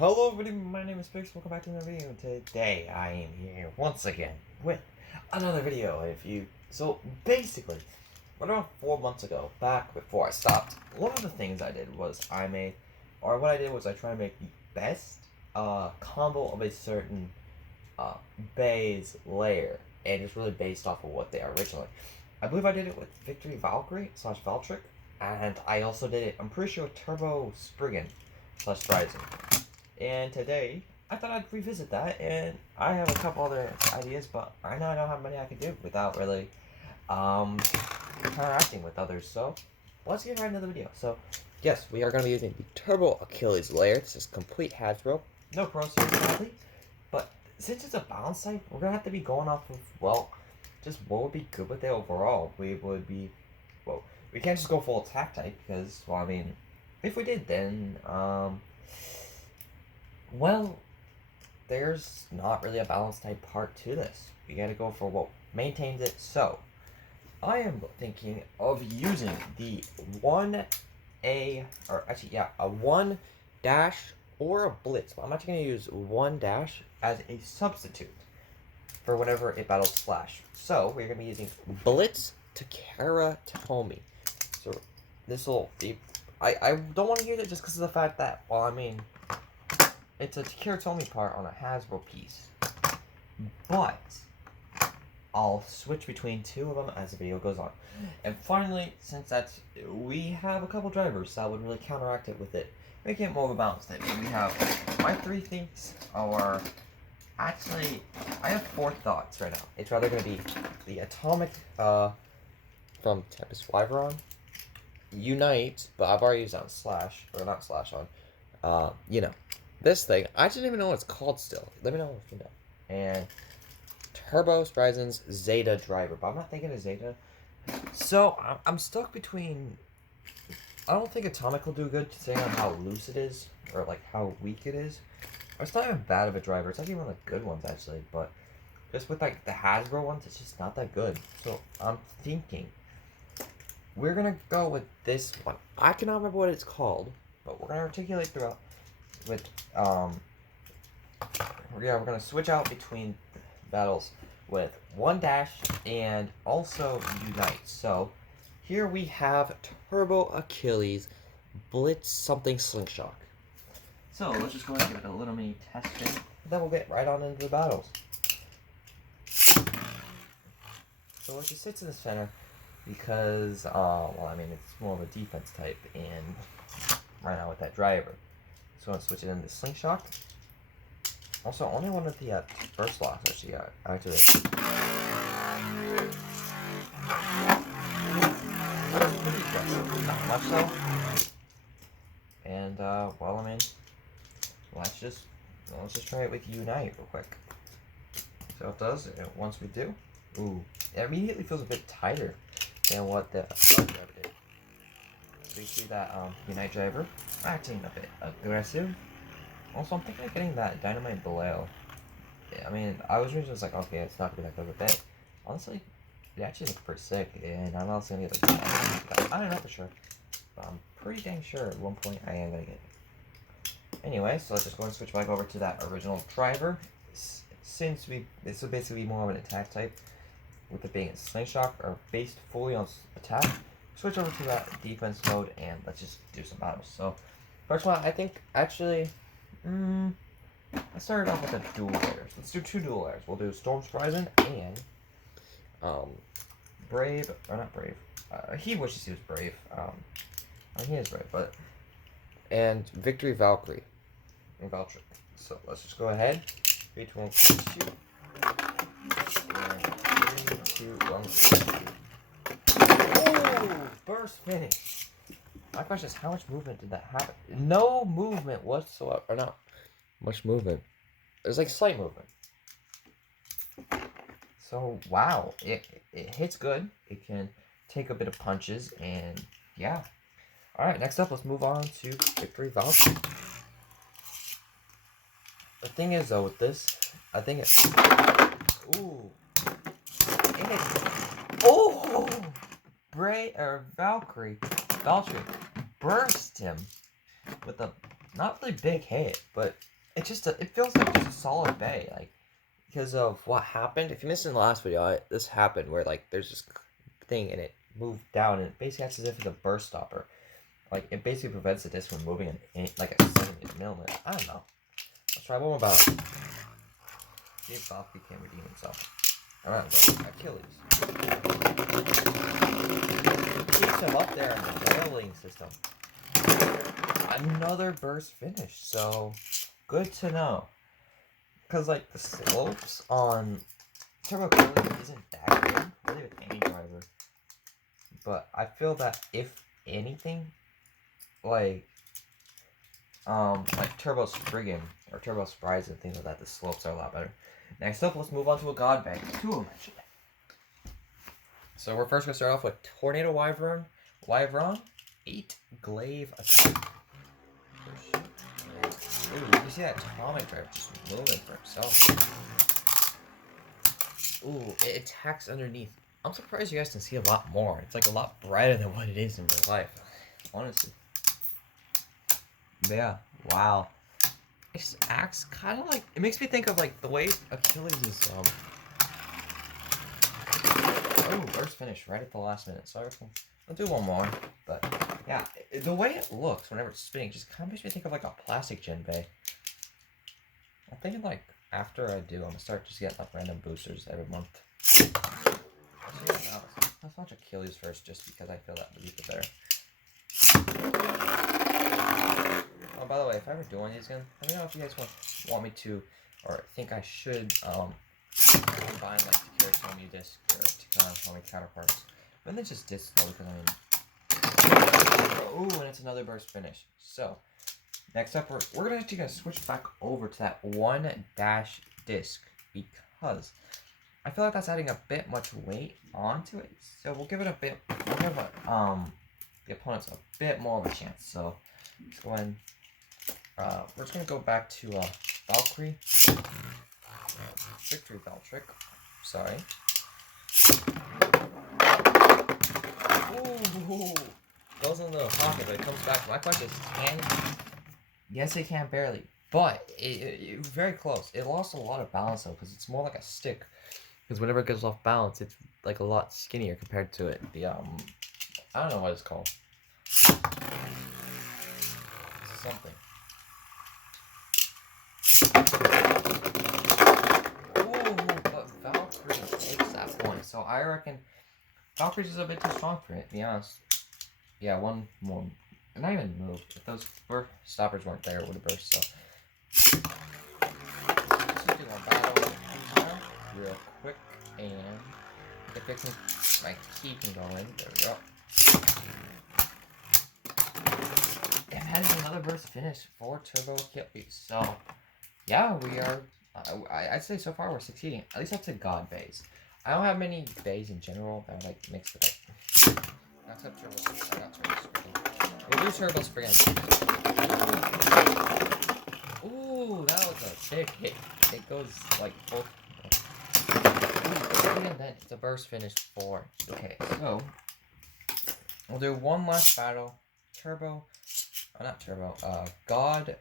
Hello everybody, my name is Pix. Welcome back to another video. Today I am here once again with another video. Basically, around 4 months ago, back before I stopped, one of the things I did was I tried to make the best combo of a certain base layer, and it's really based off of what they are originally. I believe I did it with Victory Valkyrie / Valtric, and I also did it, I'm pretty sure, with Turbo Spriggan / Ryzen. And today, I thought I'd revisit that, and I have a couple other ideas, but I now know how many I can do without really interacting with others. So, let's get right into the video. So, yes, we are going to be using the Turbo Achilles layer. This is complete Hasbro. No pros here, sadly. But since it's a balance type, we're going to have to be going off of, well, just what would be good with it overall. We can't just go full attack type, because, well, I mean, if we did, then, well, there's not really a balance type part to this. We gotta go for what maintains it. So, I am thinking of using the a 1 dash or a blitz. But I'm actually gonna use 1 dash as a substitute for whenever it battles slash. So, we're gonna be using Blitz to Karatomi. So, this will be. I don't want to use it just because of the fact that, well, I mean, it's a Kiritomi part on a Hasbro piece, but I'll switch between two of them as the video goes on. And finally, we have a couple drivers that would really counteract it with it, make it more of a balance type. We have my three things are actually, I have 4 thoughts right now. It's rather going to be the Atomic from Tempest Wyvern, Unite, but I've already used that on Slash, or not Slash, on this thing. I didn't even know what it's called still. Let me know if you know. And Turbo Spryzen's Zeta driver, but I'm not thinking of Zeta. So I'm stuck between. I don't think Atomic will do good considering on how loose it is, or like how weak it is. It's not even bad of a driver. It's actually one of the good ones actually, but just with like the Hasbro ones, it's just not that good. So I'm thinking we're gonna go with this one. I cannot remember what it's called, but we're gonna articulate throughout. We're gonna switch out between battles with 1 dash and also Unite. So here we have Turbo Achilles Blitz something Slingshot. So let's just go ahead and give it a little mini test spin, and then we'll get right on into the battles. So it just sits in the center because well, I mean, it's more of a defense type, and right now with that driver. So I'm going to switch it into Slingshot. Also, only one of the burst locks actually got activated. Pretty aggressive, not much though. And well, I mean, let's just try it with Unite real quick. So it does. Once we do, ooh, it immediately feels a bit tighter than what the driver did. So you see that Unite driver acting a bit aggressive. Also, I'm thinking of getting that Dynamite below. Yeah, I mean, I was originally just like, okay, it's not gonna be that good of a bet. Honestly, it actually looks pretty sick, and I'm also gonna get like, I don't know for sure, but I'm pretty dang sure at one point I am gonna get it. Anyway, so let's just go and switch back over to that original driver. Since this will basically be more of an attack type, with it being a Slingshot or based fully on attack. Switch over to that defense mode, and let's just do some battles. So, first one, I think, actually, I started off with the dual layers. Let's do 2 dual layers. We'll do Storm Spryzen and, Brave, or not Brave. He wishes he was Brave. He is Brave, but, and Victory Valkyrie and Valtric. So, let's just go ahead. 3, 2, 1, shoot. And 3, 2, 1, shoot. Burst finish. My question is, how much movement did that happen? No movement whatsoever. Or not much movement. There's like slight movement. So wow, it hits good. It can take a bit of punches, and yeah. All right, next up, let's move on to Victory Valkyrie. The thing is though with this, I think it's Valkyrie burst him with a not really big hit, but it feels like just a solid bay, like, because of what happened. If you missed it in the last video, this happened where like there's this thing and it moved down, and it basically acts as if it's a burst stopper. Like, it basically prevents the disc from moving in like a 7mm. I don't know. Let's try one more battle. See if Valkyrie can redeem himself. Alright, well, Achilles. Keeps him up there in the bailing system. Another burst finish, so good to know. Because, like, the slopes on Turbo Achilles isn't that good, really, with any driver. But I feel that if anything, like Turbo Spriggan or Turbo Sprites and things like that, the slopes are a lot better. Next up, let's move on to a God Bag. Two of them, actually. So we're first going to start off with Tornado Wyvern, 8 glaive attack. Ooh, you see that atomic drive just moving for himself. Ooh, it attacks underneath. I'm surprised you guys can see a lot more. It's like a lot brighter than what it is in real life, honestly. But yeah, wow. It just acts kind of like, it makes me think of like the way Achilles is, oh, burst finish right at the last minute. Sorry, I'll do one more. But yeah, the way it looks whenever it's spinning just kind of makes me think of like a plastic Gen Bay. I'm thinking like after I do, I'm gonna start just getting like random boosters every month. Let's watch Achilles first, just because I feel that would be the better. Oh, by the way, if I ever do one of these again, let me know if you guys want me to, or think I should, combine like the Karasomi disc or Karasomi counterparts. But then just disc though, because ooh, and it's another burst finish. So, next up, we're actually gonna switch back over to that 1 dash disc, because I feel like that's adding a bit much weight onto it. So we'll give it a bit, we'll give the opponents a bit more of a chance. So let's go ahead and, we're just gonna go back to Valkyrie, Victory Bell Trick. Sorry. Ooh, goes in the pocket, but it comes back. My question is, can? Yes, it can barely, but it was very close. It lost a lot of balance though, because it's more like a stick. Because whenever it goes off balance, it's like a lot skinnier compared to it. The I don't know what it's called. Something. Oh, but Valkyrie takes that point. So I reckon Valkyrie's is a bit too strong for it, to be honest. Yeah, one more. Not even move. If those stoppers weren't there, it would have burst. So let's just do one battle real quick, and if my key can go in. There we go. And that is another burst finish for Turbo Achilles. So yeah, we are. I'd say so far we're succeeding. At least up to God bays. I don't have many bays in general that are like mixed with like. Except Turbo Spriggan. Not Turbo Spriggan. We'll do Turbo Spriggan. Ooh, that was a big hit. It goes like both. And then it's a burst finish for. Okay, so we'll do one last battle. Turbo. Oh, not Turbo. God.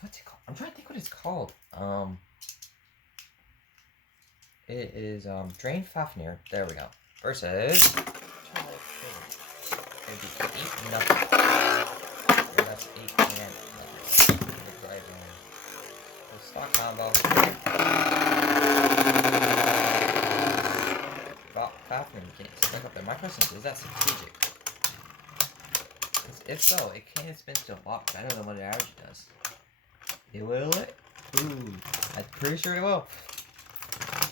What's it called? I'm trying to think what it's called. It is Drain Fafnir. There we go. Versus. Maybe 8 nothing. Yeah, that's 8 and nothing. The stock combo. Fafnir can't stick up there. My question is that strategic? If so, it can spin to a lot better than what it average does. It will it? Ooh, I'm pretty sure it will.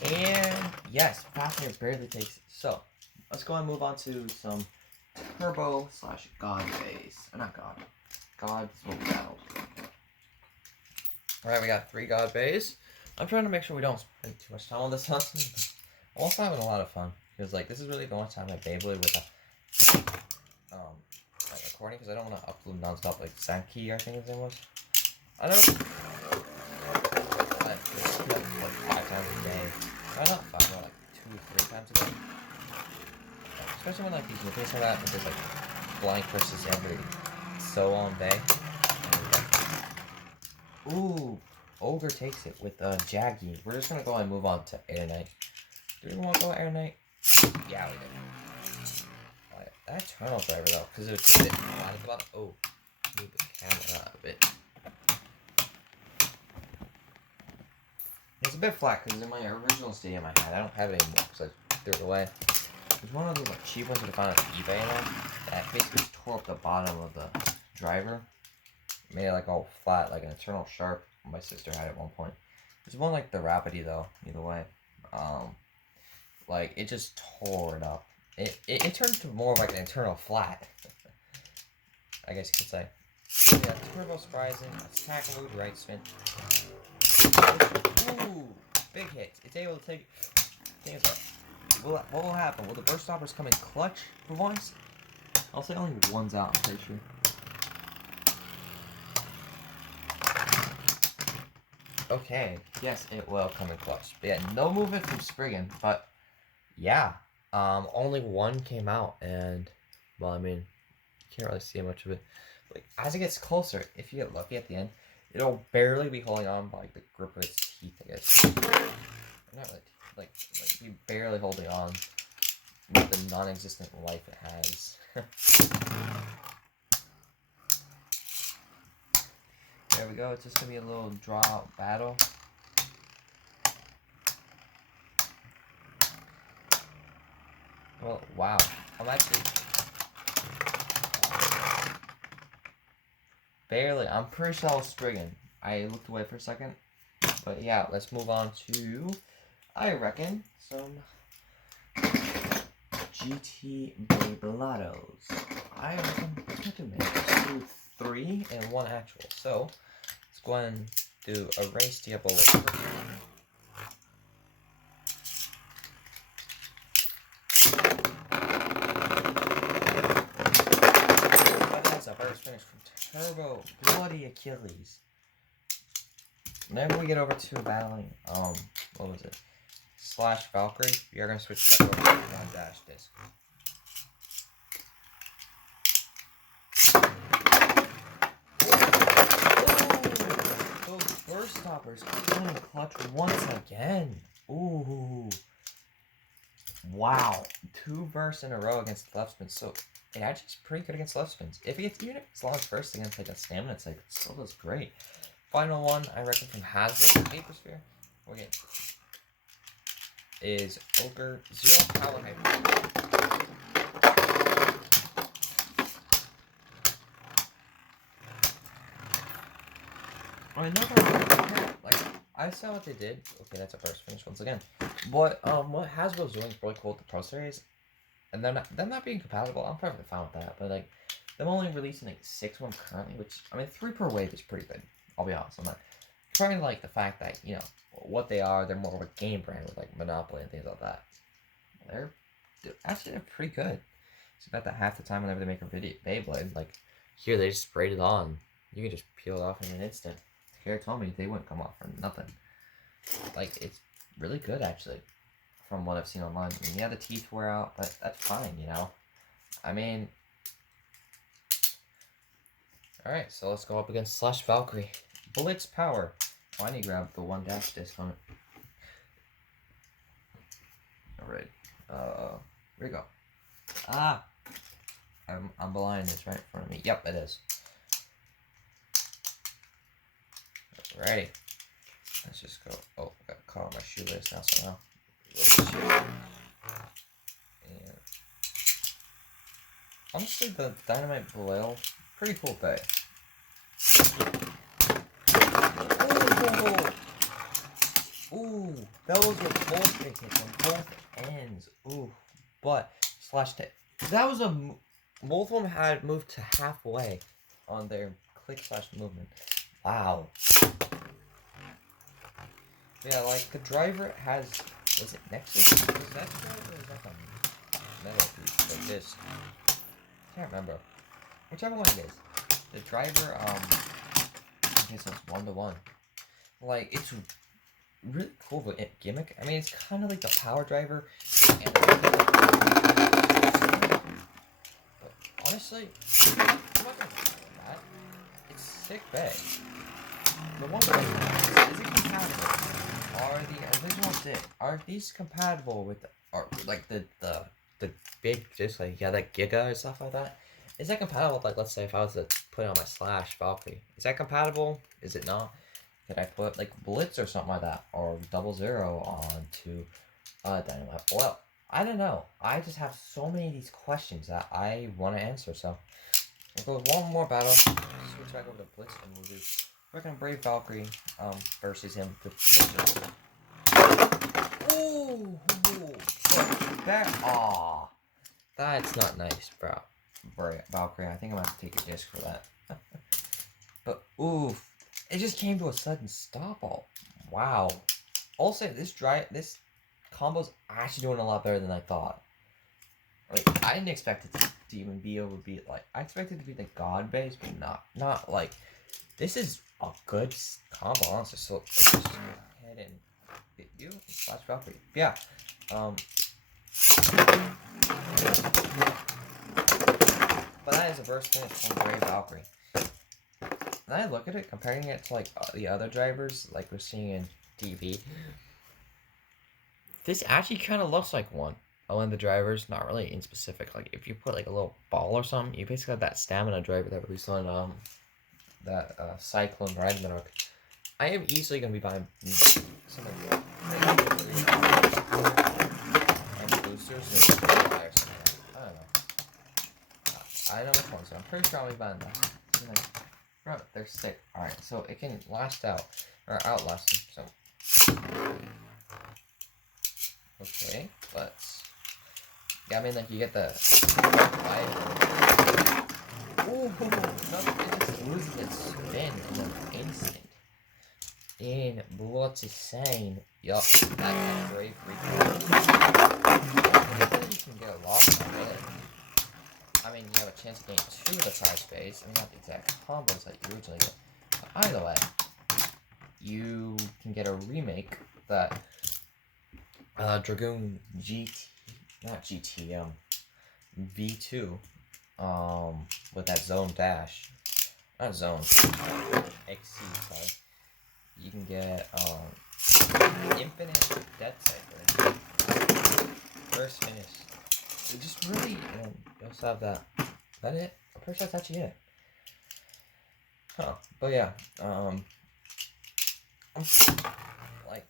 And yes, Fafnir barely takes it. So let's go and move on to some Turbo / God phase. Or not God. God's what we battled. Alright, we got 3 God bays. I'm trying to make sure we don't spend too much time on this one. I'm also having a lot of fun. Because like this is really the only time I Beyblade with a like recording, because I don't want to upload non-stop like Sankey, I think his name was. I don't like 5 times a day. Why not 5, more like 2 or 3 times a day? Especially when like these nicknames like that, but there's like blank versus every so on bay. Ooh, Ogre takes it with Jaggy. We're just gonna go ahead and move on to Air Knight. Do we want to go Air Knight? Yeah, we did. Oh, yeah. That Eternal Driver though, because it was a bit flat at the bottom. Oh, move the camera a bit. It's a bit flat because in my original stadium I don't have it anymore because I threw it away. There's one of those like cheap ones that I found on eBay that basically tore up the bottom of the driver. Made it like all flat, like an Eternal Sharp. My sister had it at one point. There's one like the Rapidy though, either way. Like it just tore it up. It turned to more of like an Eternal Flat. I guess you could say. So yeah, Turbo Surprising, attack mode, right spin. Ooh, big hits. It's able to take it. What will happen? Will the burst stoppers come in clutch for once? I'll say only one's out, I'm pretty sure. Okay, yes, it will come in clutch. But yeah, no movement from Spriggan, but yeah, only one came out, and well, I mean, you can't really see much of it. Like as it gets closer, if you get lucky at the end, it'll barely be holding on by like the grip of its teeth, I guess. Not really, like be barely holding on with the non-existent life it has. There we go. It's just gonna be a little draw out battle. Well, wow. I'm actually barely. I'm pretty sure that was Spriggan. I looked away for a second. But yeah, let's move on to, I reckon, some GT Beyblados. I reckon let's get to let's do 3 and 1 actual. So let's go ahead and do a race to get below. First finish from Turbo Achilles. Whenever we get over to battling, what was it? / Valkyrie, we are gonna switch back over to non-dash disc. Oh, those burst stoppers come in clutch once again. Ooh. Wow. 2 bursts in a row against left spin. So it actually is pretty good against left spins. Even if it's launch first against like a stamina type, it still does great. Final one, I reckon, from Hasbro Paper Sphere, we're getting is Ogre 0 Power Hyper. Like I saw what they did. Okay, that's a first finish once again. But what Hasbro's doing is really cool with the Pro Series, and them not being compatible. I'm perfectly fine with that. But like them only releasing like 6 of them currently, which I mean 3 per wave is pretty good. I'll be honest on that. Trying to like the fact that, you know, what they are, they're more of a game brand with like Monopoly and things like that. They're pretty good. It's about that half the time whenever they make a Beyblade, like here they just sprayed it on. You can just peel it off in an instant. Care told me they wouldn't come off for nothing. Like it's really good actually, from what I've seen online. I mean, yeah, the teeth wear out, but that's fine, you know. I mean, all right, so let's go up against / Valkyrie. Blitz Power. Oh, I need to grab the 1 dash disc on it. Alright. Here we go. Ah! I'm blind. It's right in front of me. Yep, it is. Alrighty. Let's just go. Oh, I got caught on my shoelace now somehow. And honestly, the Dynamite Bale, pretty cool bay. Ooh, that was with both big hits on both ends. Ooh, but that was both of them had moved to halfway on their click / movement. Wow. Yeah, like the driver has, was it Nexus? Is that driver or is that the metal piece like this? Can't remember. Whichever one it is. The driver, I guess it's 1-to-1. Like, it's really cool of a gimmick. I mean, it's kind of like the power driver. And but honestly, I'm not gonna say that. It's sick bay. the one question is it compatible? Are the original discs, are these compatible with, like the big discs, like like Giga and stuff like that? Is that compatible with, like, let's say if I was to put it on my Slash Valkyrie? Is that compatible? Is it not? Could I put like Blitz or something like that, or 00 onto Dynamite? Well, I don't know. I just have so many of these questions that I want to answer. So we'll go with one more battle. Switch back over to Blitz, and we'll do freaking Brave Valkyrie versus him. Ooh, that that's not nice, bro. Valkyrie, I think I'm gonna have to take a disc for that. But oof. It just came to a sudden stop. Oh, wow. Also, this combo's actually doing a lot better than I thought. Like, I didn't expect it to even be able to be, like, I expected it to be the God base, but not like, this is a good combo, honestly. So let's just go ahead and hit you, Slash Valkyrie. Yeah. But that is a burst finish from Brave Valkyrie. And I look at it, comparing it to, like, the other drivers, like we're seeing in DV. This actually kind of looks like one. And the drivers, not really in specific. Like, if you put, like, a little ball or something, you basically have that stamina driver that released on, that, Cyclone Ragnarok. I am easily going to be buying some of the and boosters. I don't know. I don't know which one, so I'm pretty sure I'll be buying that. Bro, they're sick. Alright, so it can last out, or outlast them, so. Okay, let's. Yeah, I mean, like, you get the. Ooh, it just loses its spin in an instant. In Blitz is saying, yup, that's a brave recall. You can get a loss on it. I mean, you have a chance to gain 2 of the prize space. I mean, not the exact combos that you originally get. But either way, you can get a remake that Dragoon GT, not GT, V2, with that zone dash, not zone, XC, sorry. You can get infinite death cycle, first finish. You just really, and you also have that. That it? I'm pretty sure that's actually it. Huh. But yeah, like,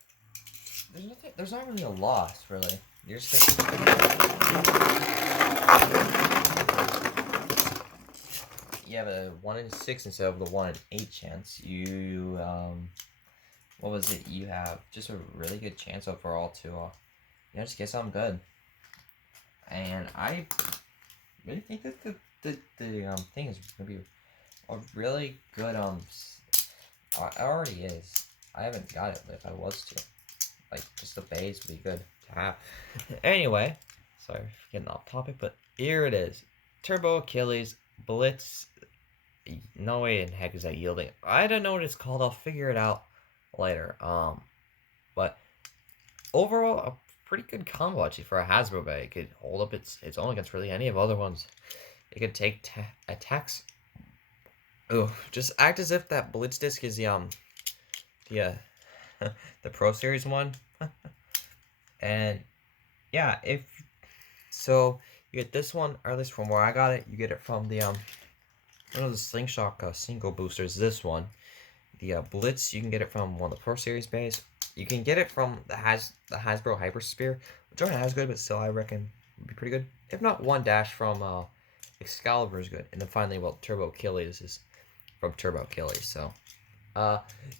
there's not really a loss, really. You're just you have a 1 in 6 instead of the 1 in 8 chance. You, what was it? You have just a really good chance overall to, just get something good. And I really think that the thing is gonna be a really good, it already is. I haven't got it, but if I was to, like, just the base would be good to have. Anyway, sorry for getting off topic, but here it is. Turbo Achilles Blitz. No way in heck is that yielding. I don't know what it's called. I'll figure it out later. But overall, a pretty good combo actually for a Hasbro bag. It could hold up its own against really any of other ones. It could take attacks. Oh, just act as if that Blitz disc is the the Pro Series one. And yeah, if so, you get this one, or at least from where I got it, you get it from the one of the Slingshot single boosters. This one, the Blitz, you can get it from one of the Pro Series bays. You can get it from the Hasbro Hyper Spear, which aren't as good, but still I reckon would be pretty good. If not, one dash from Excalibur is good, and then finally, well, Turbo Achilles is from Turbo Achilles. So,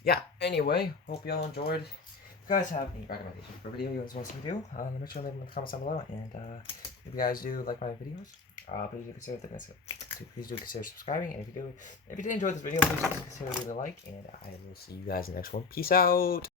yeah. Anyway, hope y'all enjoyed. If you guys have any recommendations for a video you guys want to see me do, make sure to leave them in the comments down below. And if you guys do like my videos, please do consider subscribing. And if you did enjoy this video, please consider leaving a like. And I will see you guys in the next one. Peace out.